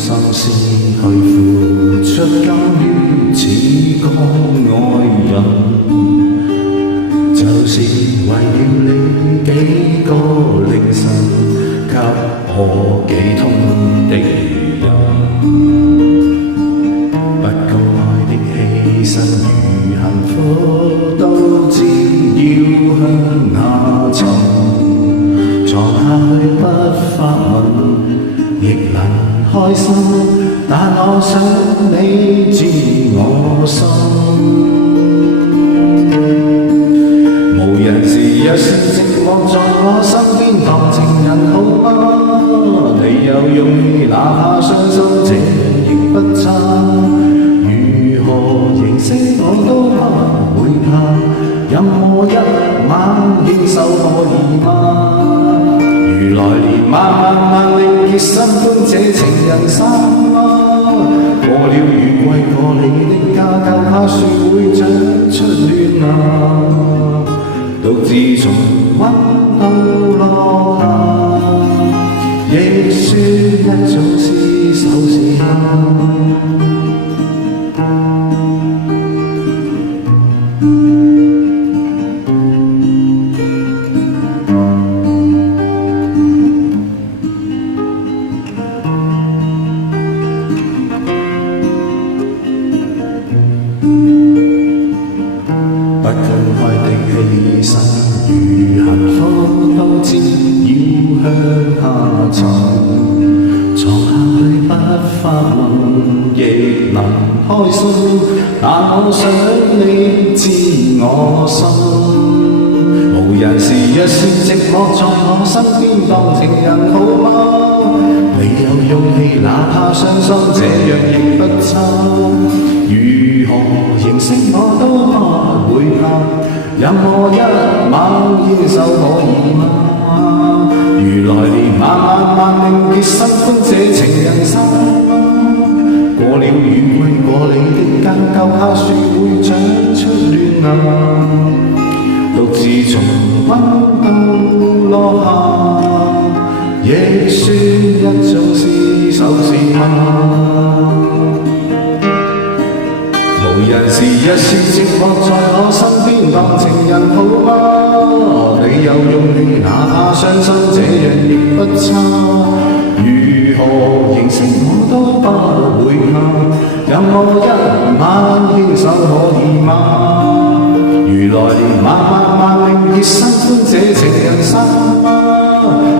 心思去付出，甘於此江愛人，就是為了你幾個凌晨，給我幾通的人。不公開的犧牲與幸福，都知要向下沉，藏下去不發問，亦能開心，但我想你知我心。無人時若是寂寞在我身邊當情人好嗎？你有勇氣哪怕傷心這樣亦不差，如何認識我都不會怕，任何一晚應受可以嗎？如來年萬令結心歡這情人生嗎？過了雨季過你的家，夠怕樹會長出亂芽，獨自從溫度落下，亦算一種廝守是嗎？不公開的犧牲與幸福，都知要向下沉，藏下去不發問，亦能開心，但我想你知我心。無人時若是寂寞在我身邊當情人好嗎？你有勇氣哪怕傷心這樣亦不差，如何認識我都不會怕，任何一晚應受可以嗎？如來年萬令結心歡這情人生嗎？過了雨季過你的家，夠怕樹會長出亂芽，獨自從溫度落下，亦算一種廝守是嗎？無人時若是寂寞在我身邊當情人好嗎？你有勇氣哪怕傷心這樣亦不差，如何認識我都不會怕，任何一晚牽手可以嗎？如來年萬令結心歡這情人生嗎？